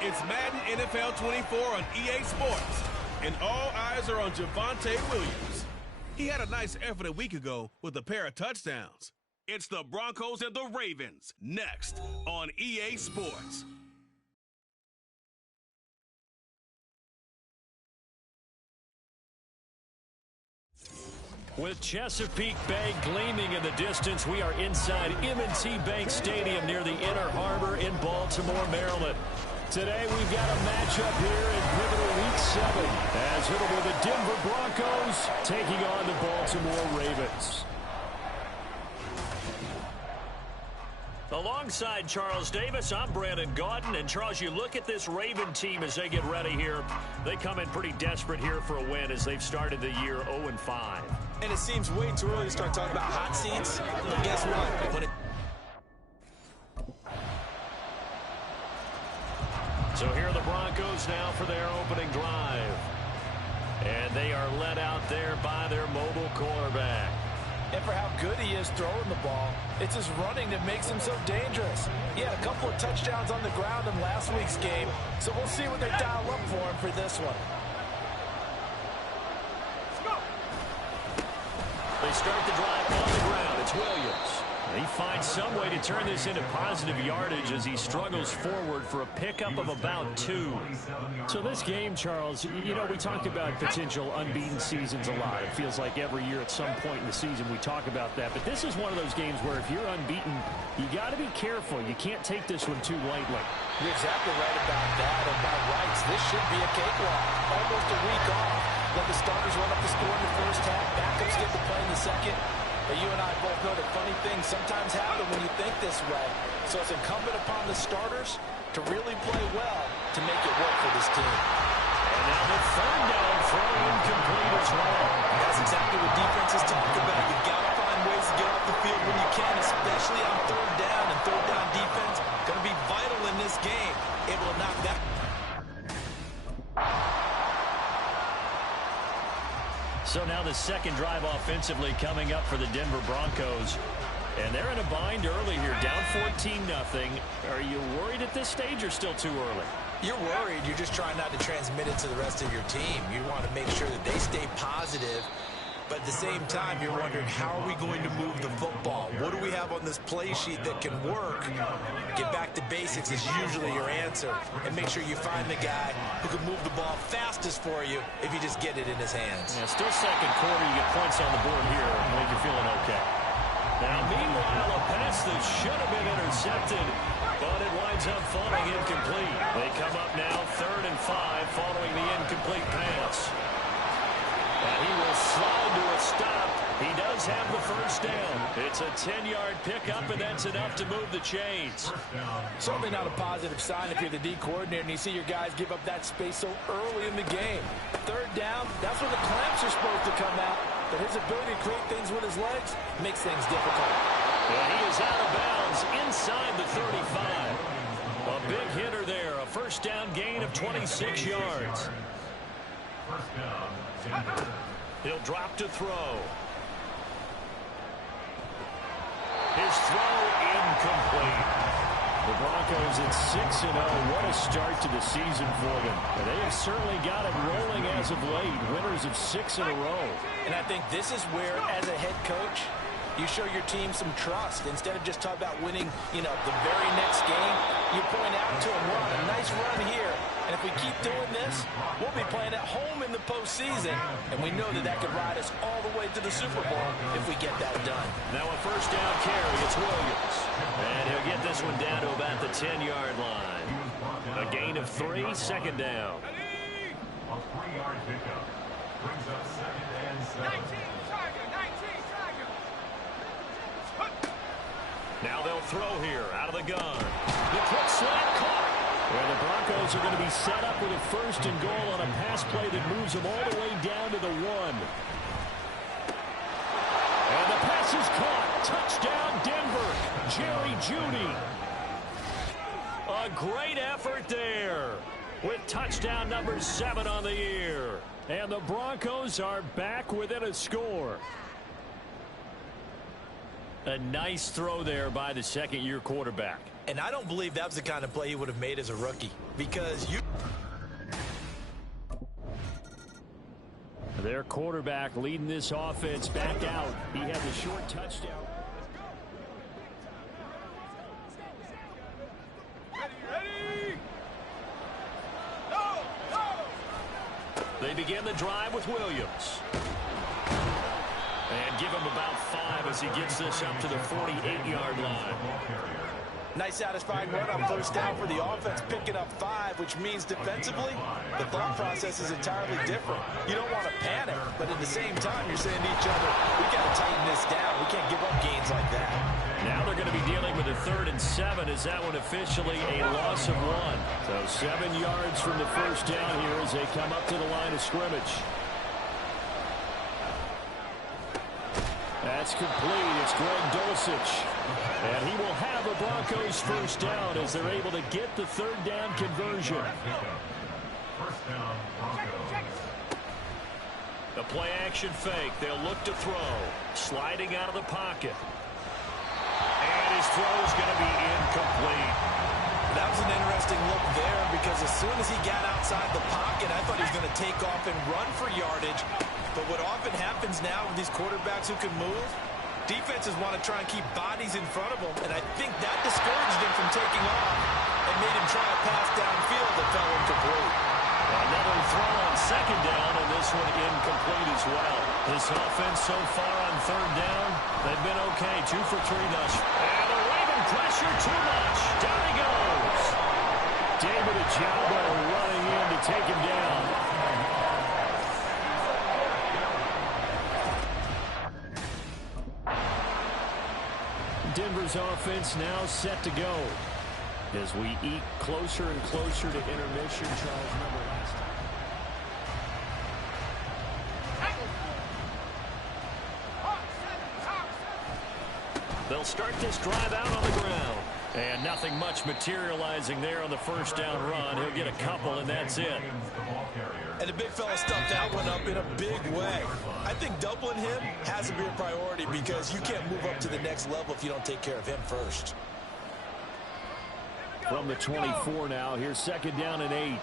It's Madden NFL 24 on EA Sports, and all eyes are on Javonte Williams. He had a nice effort a week ago with a pair of touchdowns. It's the Broncos and the Ravens, next on EA Sports. With Chesapeake Bay gleaming in the distance, we are inside M&T Bank Stadium near the Inner Harbor in Baltimore, Maryland. Today we've got a matchup here in pivotal Week 7, as it'll be the Denver Broncos taking on the Baltimore Ravens. Alongside Charles Davis, I'm Brandon Gaudin. And Charles, you look at this Raven team as they get ready here. They come in pretty desperate here for a win as they've started the year 0-5. And it seems way too early to start talking about hot seats. But guess what? So here are the Broncos now for their opening drive. And they are led out there by their mobile quarterback. And for how good he is throwing the ball, it's his running that makes him so dangerous. He had a couple of touchdowns on the ground in last week's game, so we'll see what they dial up for him for this one. Let's go. They start the drive on the ground. It's Williams. He finds some way to turn this into positive yardage as he struggles forward for a pickup of about 2. So this game, Charles, you know, we talked about potential unbeaten seasons a lot. It feels like every year at some point in the season we talk about that. But this is one of those games where if you're unbeaten, you got to be careful. You can't take this one too lightly. You're exactly right about that. And by rights, this should be a cakewalk. Almost a week off. Let the starters run up the score in the first half. Backups get to play in the second. But you and I both know that funny things sometimes happen when you think this way. So it's incumbent upon the starters to really play well to make it work for this team. And now the third down throw incomplete as well. That's exactly what defenses talk about. You got to find ways to get off the field when you can, especially on third down. And third down defense going to be vital in this game. Able to knock that. So now the second drive offensively coming up for the Denver Broncos. And they're in a bind early here, down 14-0. Are you worried at this stage or still too early? You're worried. You're just trying not to transmit it to the rest of your team. You want to make sure that they stay positive. But at the same time, you're wondering, how are we going to move the football? What do we have on this play sheet that can work? Get back to basics is usually your answer. And make sure you find the guy who can move the ball fastest for you if you just get it in his hands. Yeah, still second quarter. You get points on the board here. I think you're feeling okay. Now, meanwhile, a pass that should have been intercepted, but it winds up falling incomplete. They come up now 3rd and 5 following the incomplete pass. And he will slide to a stop. He does have the first down. It's a 10-yard pickup, and that's enough to move the chains. Certainly not a positive sign if you're the D coordinator and you see your guys give up that space so early in the game. Third down, that's when the clamps are supposed to come out. But his ability to create things with his legs makes things difficult. And he is out of bounds inside the 35. A big hitter there. A first down gain of 26 yards. He'll drop to throw. His throw incomplete. The Broncos at 6-0. What a start to the season for them. They have certainly got it rolling as of late. Winners of 6 in a row. And I think this is where, as a head coach, you show your team some trust. Instead of just talking about winning, the very next game, you point out to them, we're on a nice run here. And if we keep doing this, we'll be playing at home in the postseason. And we know that could ride us all the way to the Super Bowl if we get that done. Now a first down carry. It's Williams. And he'll get this one down to about the 10-yard line. A gain of 3, second down. A 3-yard pickup brings up 2nd and 7. 19 Tiger. Now they'll throw here out of the gun. The quick slant caught. And the Broncos are going to be set up with a 1st and goal on a pass play that moves them all the way down to the 1. And the pass is caught. Touchdown, Denver. Jerry Jeudy. A great effort there with touchdown number 7 on the year. And the Broncos are back within a score. A nice throw there by the second-year quarterback. And I don't believe that was the kind of play he would have made as a rookie, because you... Their quarterback leading this offense back out. He had the short touchdown. They begin the drive with Williams. And give him about 5 as he gets this up to the 48-yard line. Nice satisfying run on first down for the offense, picking up 5, which means defensively, the thought process is entirely different. You don't want to panic, but at the same time, you're saying to each other, we got to tighten this down. We can't give up gains like that. Now they're going to be dealing with a 3rd and 7. Is that one officially a loss of 1? So 7 yards from the first down here as they come up to the line of scrimmage. That's complete. It's Greg Dulcich. And he will have a Broncos first down as they're able to get the 3rd down conversion. First down, Broncos. The play action fake. They'll look to throw. Sliding out of the pocket. And his throw is going to be incomplete. That was an interesting look there, because as soon as he got outside the pocket, I thought he was going to take off and run for yardage. But what often happens now with these quarterbacks who can move, defenses want to try and keep bodies in front of them, and I think that discouraged him from taking off and made him try a pass downfield that fell incomplete. Another throw on 2nd down, and this one incomplete as well. This offense so far on 3rd down, they've been okay. 2 for 3 thus. And the Raven pressure too much. Down he goes. David Ojabo running in to take him down. Denver's offense now set to go as we eke closer and closer to intermission. Charles, remember last time. They'll start this drive out on the ground. And nothing much materializing there on the first down run. He'll get a couple, and that's it. And the big fella stuffed that one up in a big way. I think doubling him has to be a priority, because you can't move up to the next level if you don't take care of him first. From the 24 now, here's 2nd down and 8.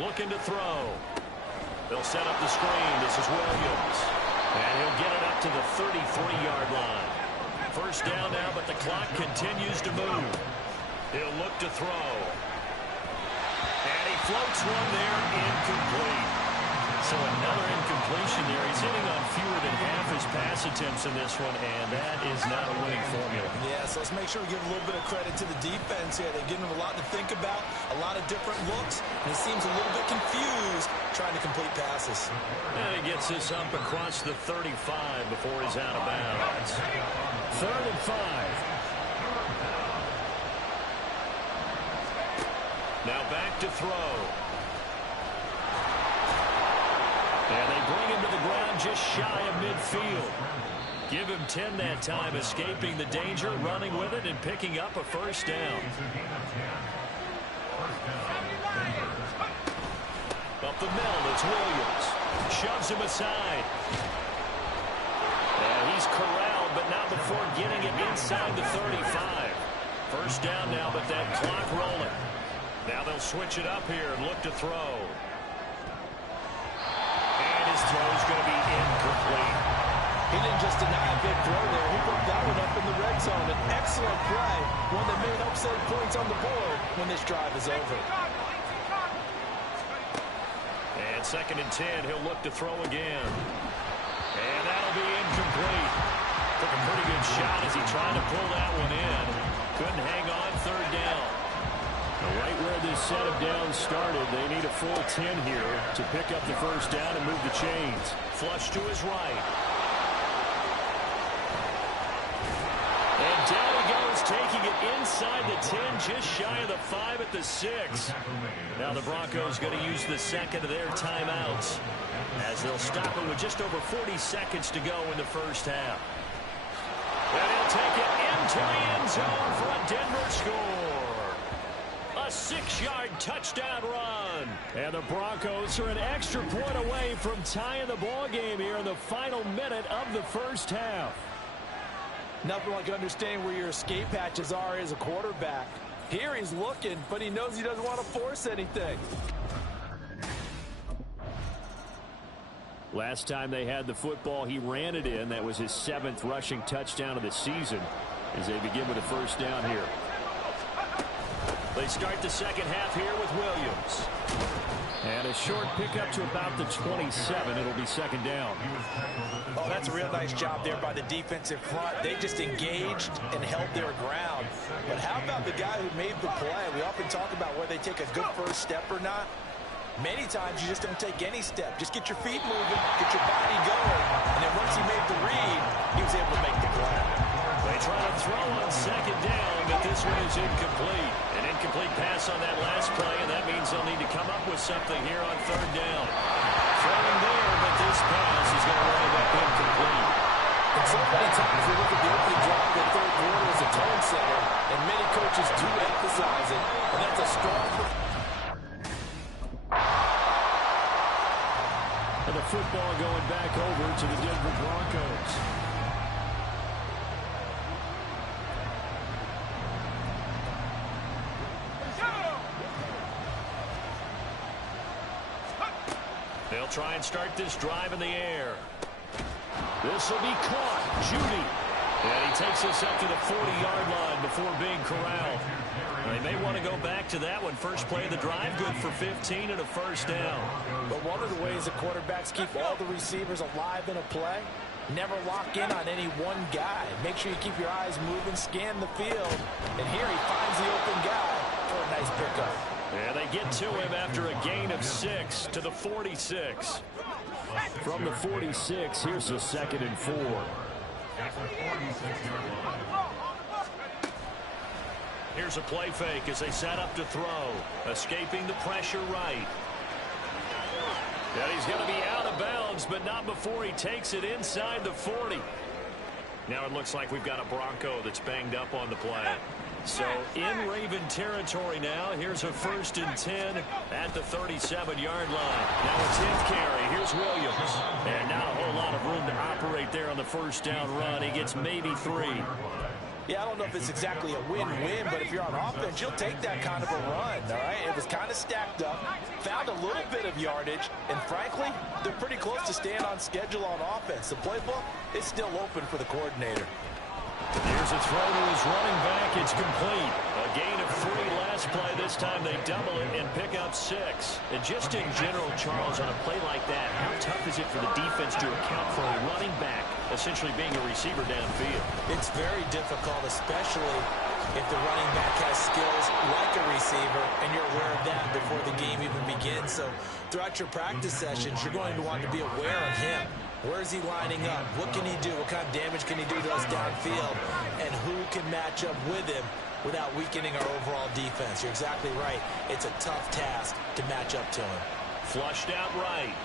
Looking to throw. They'll set up the screen. This is Williams. And he'll get it up to the 33-yard line. First down now, but the clock continues to move. He'll look to throw. And he floats one there, incomplete. So another incompletion there. He's hitting on fewer than half his pass attempts in this one, and that is not a winning formula. Yeah, so let's make sure we give a little bit of credit to the defense here. They're giving him a lot to think about, a lot of different looks, and he seems a little bit confused trying to complete passes. And he gets this up across the 35 before he's out of bounds. 3rd and 5. Now back to throw. And they bring him to the ground just shy of midfield. Give him 10 that time, escaping the danger, running with it, and picking up a first down. Up the middle, it's Williams. Shoves him aside. And he's corralled, but not before getting it inside the 35. First down now, but that clock rolling. Now they'll switch it up here and look to throw. And his throw is going to be incomplete. He didn't just deny a big throw there. He put that one up in the red zone. An excellent play. One that may help save points on the board when this drive is over. And 2nd and 10, he'll look to throw again. And that'll be incomplete. Took a pretty good shot as he tried to pull that one in. Couldn't hang on 3rd down. Right where this set of downs started, they need a full 10 here to pick up the first down and move the chains. Flush to his right. And down he goes, taking it inside the 10, just shy of the 5 at the 6. Now the Broncos going to use the second of their timeouts as they'll stop it with just over 40 seconds to go in the first half. And he'll take it into the end zone for a Denver score. A 6-yard touchdown run. And the Broncos are an extra point away from tying the ball game here in the final minute of the first half. Nothing like understanding where your escape hatches are as a quarterback. Here he's looking, but he knows he doesn't want to force anything. Last time they had the football, he ran it in. That was his 7th rushing touchdown of the season as they begin with a first down here. They start the second half here with Williams. And a short pickup to about the 27. It'll be second down. Oh, that's a real nice job there by the defensive front. They just engaged and held their ground. But how about the guy who made the play? We often talk about whether they take a good first step or not. Many times you just don't take any step. Just get your feet moving, get your body going. And then once he made the read, he was able to make the play. They try to throw on second down, but this one is incomplete. An incomplete pass on that last play, and that means they'll need to come up with something here on third down. Throwing there, but this pass is going to wind up incomplete. And so many times we look at the opening drive in the third quarter as a tone setter, and many coaches do emphasize it, and that's a strong. And the football going back over to the Denver Broncos. They'll try and start this drive in the air. This will be caught. Judy. And he takes us up to the 40-yard line before being corralled. They may want to go back to that one. First play of the drive, good for 15 and a first down. But one of the ways that quarterbacks keep all the receivers alive in a play, never lock in on any one guy. Make sure you keep your eyes moving, scan the field. And here he finds the open guy for a nice pickup. And they get to him after a gain of 6 to the 46. From the 46, here's the 2nd and 4. Here's a play fake as they set up to throw. Escaping the pressure right. And he's going to be out of bounds, but not before he takes it inside the 40. Now it looks like we've got a Bronco that's banged up on the play. So in Raven territory now. Here's a 1st and 10 at the 37-yard line. Now a 10th carry. Here's Williams. And not a whole lot of room to operate there on the first down run. He gets maybe 3. Yeah, I don't know if it's exactly a win-win, but if you're on offense, you'll take that kind of a run, all right? It was kind of stacked up, found a little bit of yardage, and frankly, they're pretty close to staying on schedule on offense. The playbook is still open for the coordinator. Here's a throw to his running back. It's complete. A gain of 3 last play. This time they double it and pick up 6. And just in general, Charles, on a play like that, how tough is it for the defense to account for a running back essentially being a receiver downfield? It's very difficult, especially if the running back has skills like a receiver, and you're aware of that before the game even begins. So throughout your practice sessions, you're going to want to be aware of him. Where is he lining up? What can he do? What kind of damage can he do to us downfield? And who can match up with him without weakening our overall defense? You're exactly right. It's a tough task to match up to him. Flushed out right.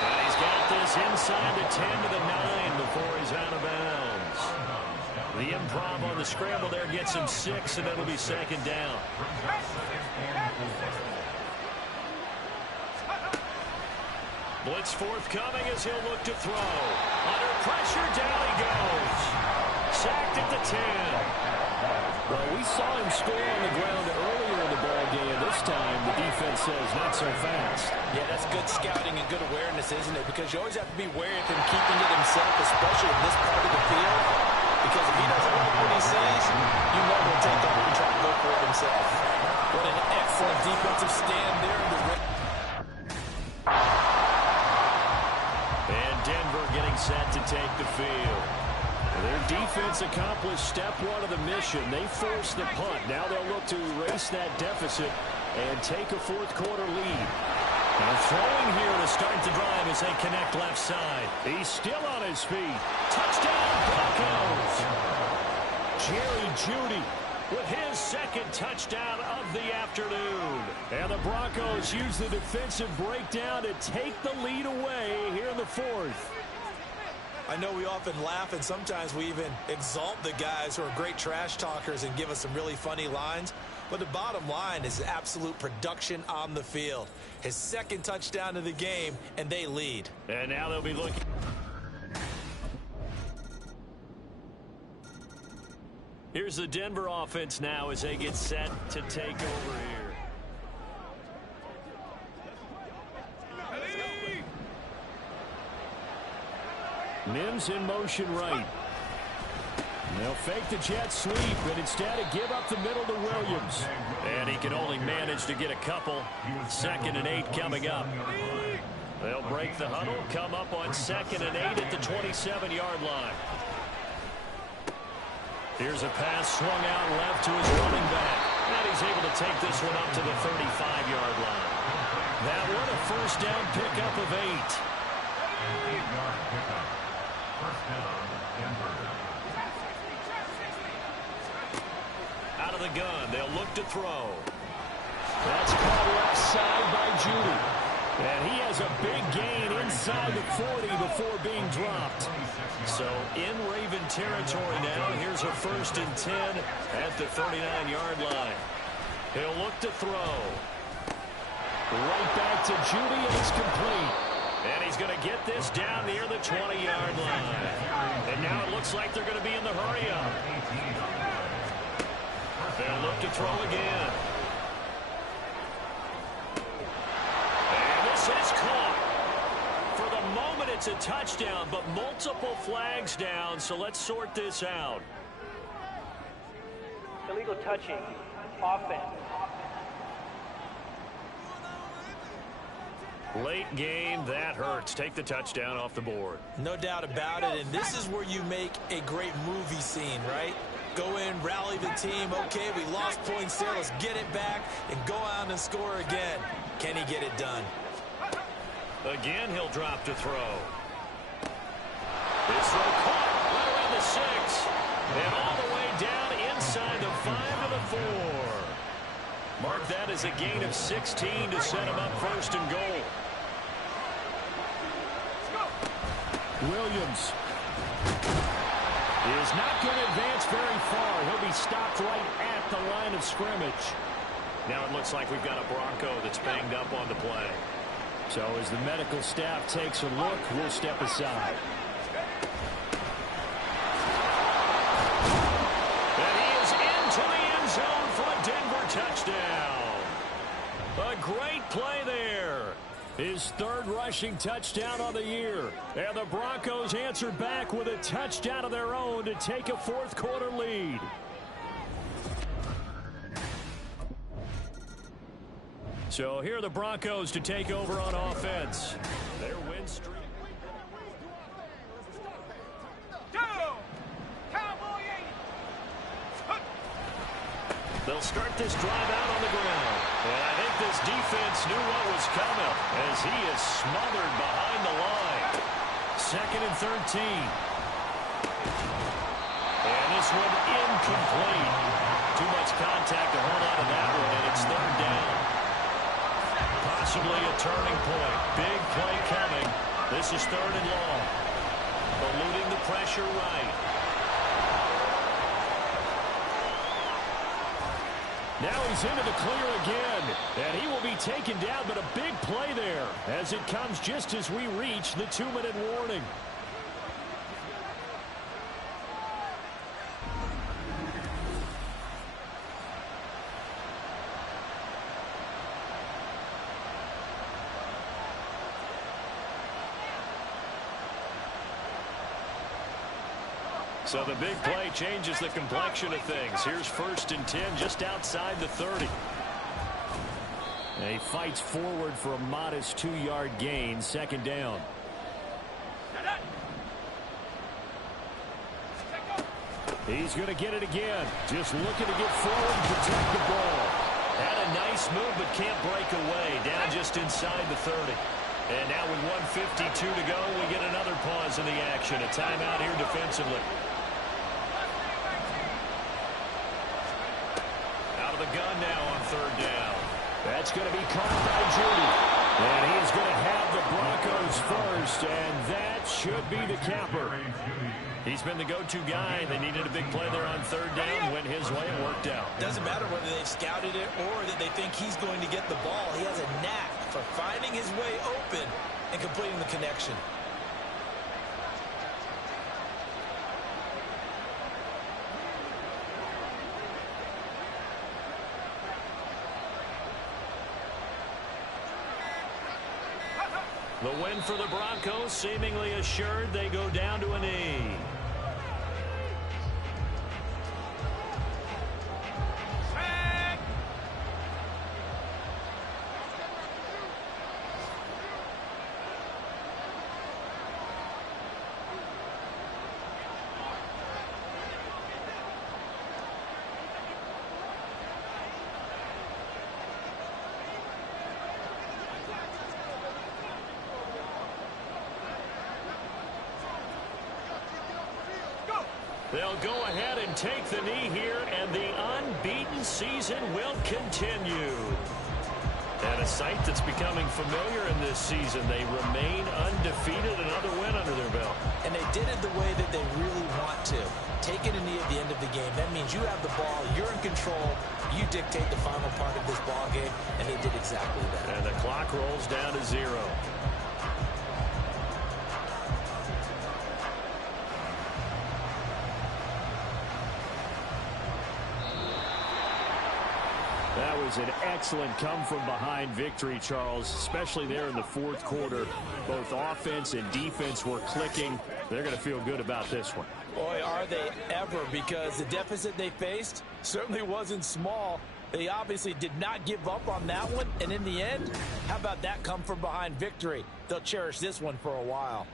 And he's got this inside the 10 to the 9 before he's out of bounds. The improv on the scramble there gets him 6, and it'll be second down. Blitz forthcoming as he'll look to throw. Under pressure, down he goes. Sacked at the 10. Well, we saw him score on the ground earlier in the ball game. This time, the defense says not so fast. Yeah, that's good scouting and good awareness, isn't it? Because you always have to be wary of him keeping it himself, especially in this part of the field. Because if he doesn't like what he sees, you know he'll take off and try to go for it himself. What an excellent defensive stand there in the red. And Denver getting set to take the field. Their defense accomplished step 1 of the mission. They forced the punt. Now they'll look to erase that deficit and take a 4th quarter lead. And throwing here to start the drive as they connect left side. He's still on his feet. Touchdown, Broncos! Jerry Jeudy with his 2nd touchdown of the afternoon. And the Broncos use the defensive breakdown to take the lead away here in the 4th. I know we often laugh, and sometimes we even exalt the guys who are great trash talkers and give us some really funny lines. But the bottom line is absolute production on the field. His 2nd touchdown of the game, and they lead. And now they'll be looking. Here's the Denver offense now as they get set to take over here. Mims in motion right. They'll fake the jet sweep, but instead give up the middle to Williams. And he can only manage to get a couple. 2nd and 8 coming up. They'll break the huddle, come up on 2nd and 8 at the 27-yard line. Here's a pass swung out left to his running back. And he's able to take this one up to the 35-yard line. That one a first down pickup of 8. 8-yard pickup. First down, Denver. Out of the gun, they'll look to throw. That's caught left side by Judy. And he has a big gain inside the 40 before being dropped. So in Raven territory now, here's a 1st and 10 at the 39-yard line. He'll look to throw. Right back to Judy, and it's complete. And he's going to get this down near the 20-yard line. And now it looks like they're going to be in the hurry-up. They'll look to throw again. And this is caught. For the moment, it's a touchdown, but multiple flags down, so let's sort this out. Illegal touching. Offense. Late game, that hurts. Take the touchdown off the board. No doubt about it, and this is where you make a great movie scene, right? Go in, rally the team. Okay, we lost points there. Let's get it back and go out and score again. Can he get it done? Again, he'll drop to throw. This throw caught right around the 6. And all the way down inside the 5 to the 4. Mark that as a gain of 16 to set him up 1st and goal. Williams is not going to advance very far. He'll be stopped right at the line of scrimmage. Now it looks like we've got a Bronco that's banged up on the play. So as the medical staff takes a look, we'll step aside. And he is into the end zone for a Denver touchdown. A great play there. His 3rd rushing touchdown on the year. And the Broncos answered back with a touchdown of their own to take a 4th quarter lead. So here are the Broncos to take over on offense. Their win streak. They'll start this drive out on the ground. And I think this defense knew what was coming as he is smothered behind the line. 2nd and 13. And this one incomplete. Too much contact to hold on to that one, and it's 3rd down. Possibly a turning point. Big play coming. This is 3rd and long. Eluding the pressure right. Now he's into the clear again, and he will be taken down, but a big play there as it comes just as we reach the 2-minute warning. So the big play changes the complexion of things. Here's 1st and 10 just outside the 30. And he fights forward for a modest 2-yard gain, 2nd down. He's going to get it again. Just looking to get forward and protect the ball. Had a nice move but can't break away. Down just inside the 30. And now with 1:52 to go, we get another pause in the action. A timeout here defensively. Out of the gun now on 3rd down. That's going to be caught by Judy. And he is going to have the Broncos first, and that should be the capper. He's been the go-to guy. They needed a big play there on 3rd down. Went his way and worked out. Doesn't matter whether they've scouted it or that they think he's going to get the ball. He has a knack for finding his way open and completing the connection. The win for the Broncos, seemingly assured. They go down to a knee. They'll go ahead and take the knee here, and the unbeaten season will continue. And a sight that's becoming familiar in this season. They remain undefeated, another win under their belt. And they did it the way that they really want to. Taking a knee at the end of the game, that means you have the ball, you're in control, you dictate the final part of this ball game, and they did exactly that. And the clock rolls down to 0. That was an excellent come-from-behind victory, Charles, especially there in the fourth quarter. Both offense and defense were clicking. They're going to feel good about this one. Boy, are they ever, because the deficit they faced certainly wasn't small. They obviously did not give up on that one, and in the end, how about that come-from-behind victory? They'll cherish this one for a while.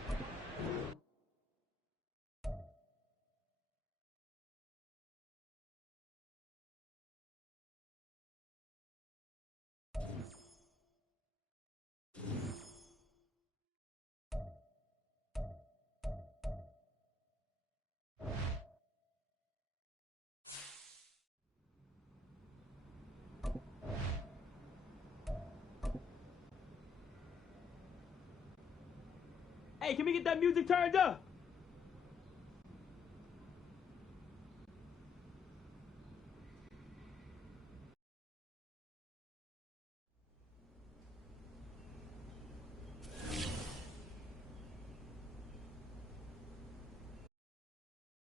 Hey, can we get that music turned up?